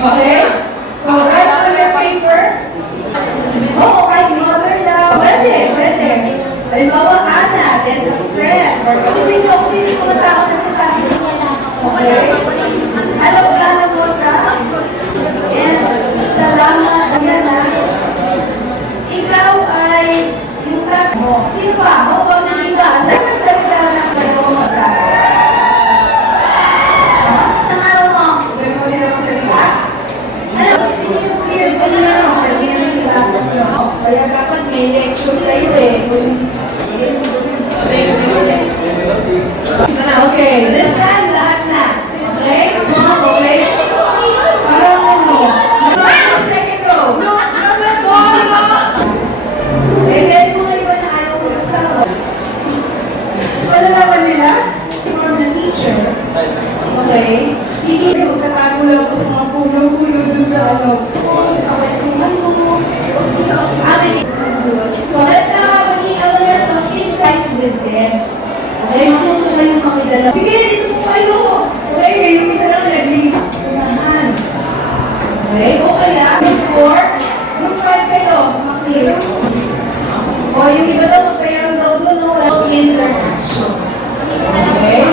Okay? So, write on your paper. Oo, kahit mother lang. Pwede, pwede. Halimbawa, Ana, and a friend. Or sino yung mga tao na sasabi sa inyo lang. Okay? Alam mo lang mo sa? And salamat. Ayan na. Ikaw ay yung tato mo. Sino ba? O, pag iba, saan ka salita na kayo mo tayo? Saan araw mo? Pwede mo sila magsalita? Ano? Sino yung weird? Ano yan? Pwede nyo sila. Kaya dapat may lecture kayo eh. Okay, listen, lahat na. Okay? Okay? Parang ano? Second row. Eh, dahil mga iba na ayaw ko kasama. Palalaman nila? From the teacher. Okay? Hindi mo katago lang sa mga puno-puno dun sa ano. So let's now mag-i-allow yourself in guys with them. Okay, matuto na yung mga idala. Sige, dito po kayo. Okay, yung isa lang nag-leave. Unahan. Okay, o kaya, group 4, group 5 kayo, mag-clear. O yung iba daw, magkayarang daw doon, no? Walang interaction. Okay?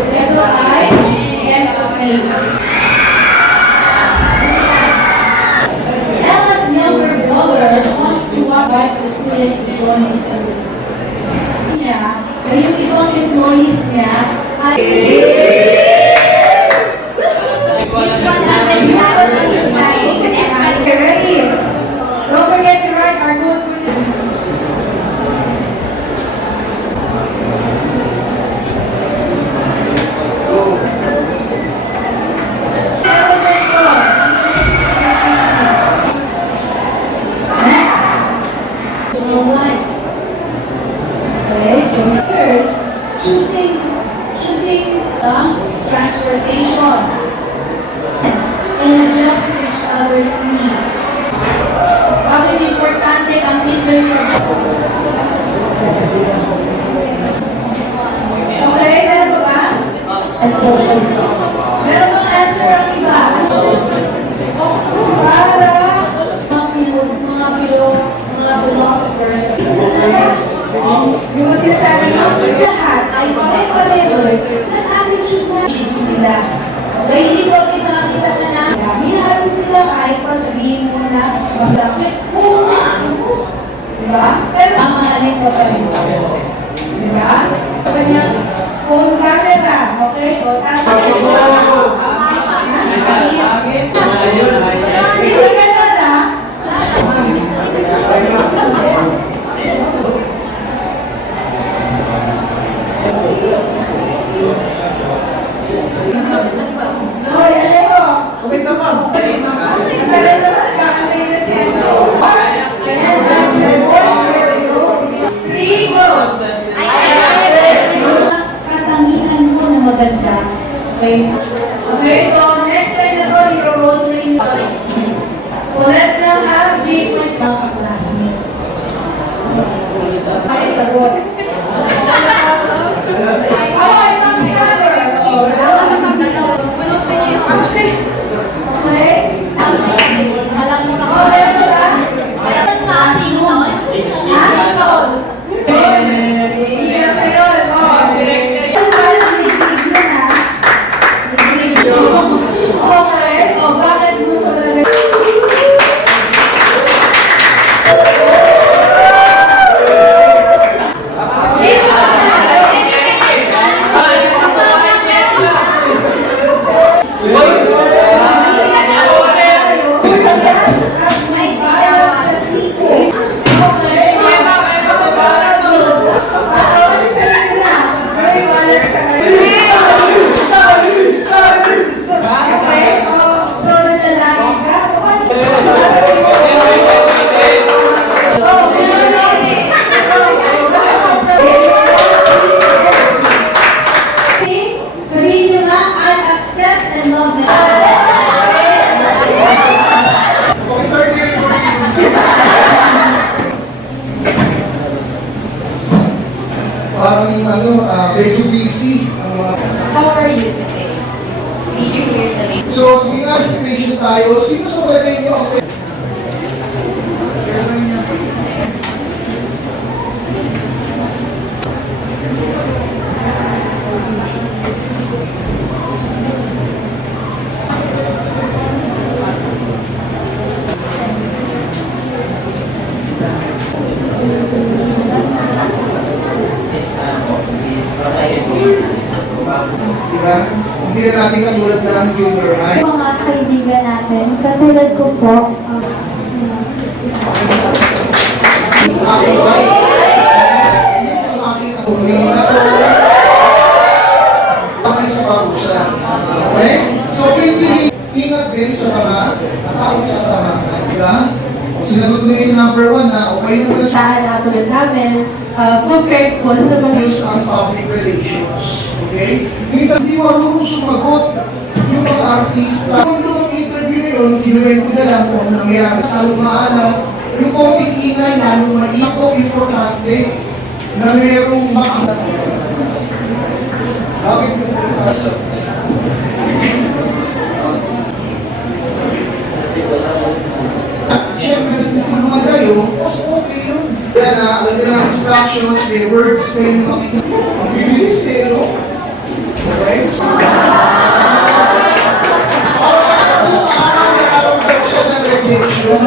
Ito ay M-A. Ella's younger brother wants to advise the student to join his school. Na yung ibang employees niya ay okay, ready? Don't forget to write our code for you. Next. So, line. Okay, so first, choosing transportation and adjust to each other's needs. Bakit importante ang interest? Okay, meron ba? And social skills. Meron bang answer ang iba? Para mga philosophers. Yung sinasabi ko, lahat ay pare-pareho ng attitude na choose nila. Okay, hindi ko nakakita na minahalo sila kahit pa sabihin mo na masakit. Diba? Pero ang mahalin ko pa rin sa iyo. Diba? Sa kanyang phone camera. Okay? O tapos. Hindi ka na na. Hoy, Alejo! Okay naman. Katangian mo na maganda. Okay? Okay, so next time na po, i-role playing. So let's now have J. mga classmates. Okay, sagot. medyo busy ang mga... How are you today? Did you hear the name? So, sige nga, situation tayo. Sino sa palagay niyo ang diba? Hindi na natin katulad ng junior high. Mga kaibigan natin, katulad ko po, Okay, right? Humingi na to. Okay sa parusa. Okay? So, pipili, ingat din sa mga taong sasamahan. Diba? Kung sinagot mo sa number 1 na okay na wala siya. Saan natulad namin, compared po sa mga Use ang public relations. Okay? Minsan di marunong sumagot yung mga artista. Kung lumang interview na yun, kinuwento na lang kung ano nangyari. Lalo maalam, yung konting ingay, lalo maiko, importante na mayroong bakit? Siyempre, nagtutulungan kayo, mas okay yun. Kaya na, alam nyo na, instructions, may words, may makikita. Ang bibilis eh, no? Okay? So, siya ng rejection.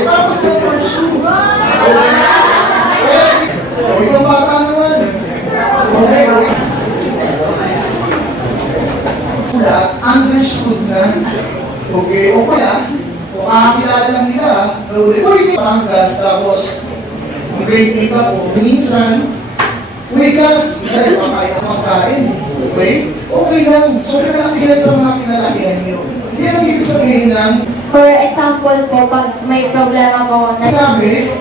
Tapos na pursue. Okay, ibang bata naman. Okay, okay. Wala, understood na. Okay, o wala, o kakakilala lang nila, uy, hindi Parangas, tapos, ang grade 8 ako, minsan, uy, class, hindi pa kaya pagkain, okay? Okay lang, so relax sila sa mga kinalakihan niyo. Hindi ang ibig sabihin ng, for example po, pag may problema po na sabi,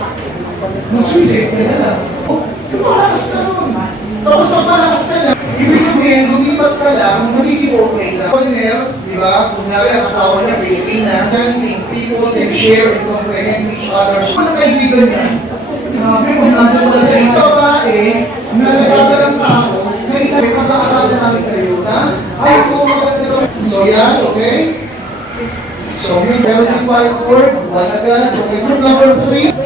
mag-suicide ka na lang. Oh, tumalakas ka nun. Tapos magpalakas ka lang. Ibig sabihin, lumipat ka lang, magiging okay lang. Foreigner, di ba? Kung nari ang asawa niya, Pilipina, understanding people can share and comprehend each other. So, walang kaibigan niya. Grabe, kung nandun ka sa ito, na nagkakalang tao, na ito, may pagkakakala namin kayo, ha? Ay, ito, maganda ka. So, yan, okay? So, may 75 word, one agad. Okay, group number 3.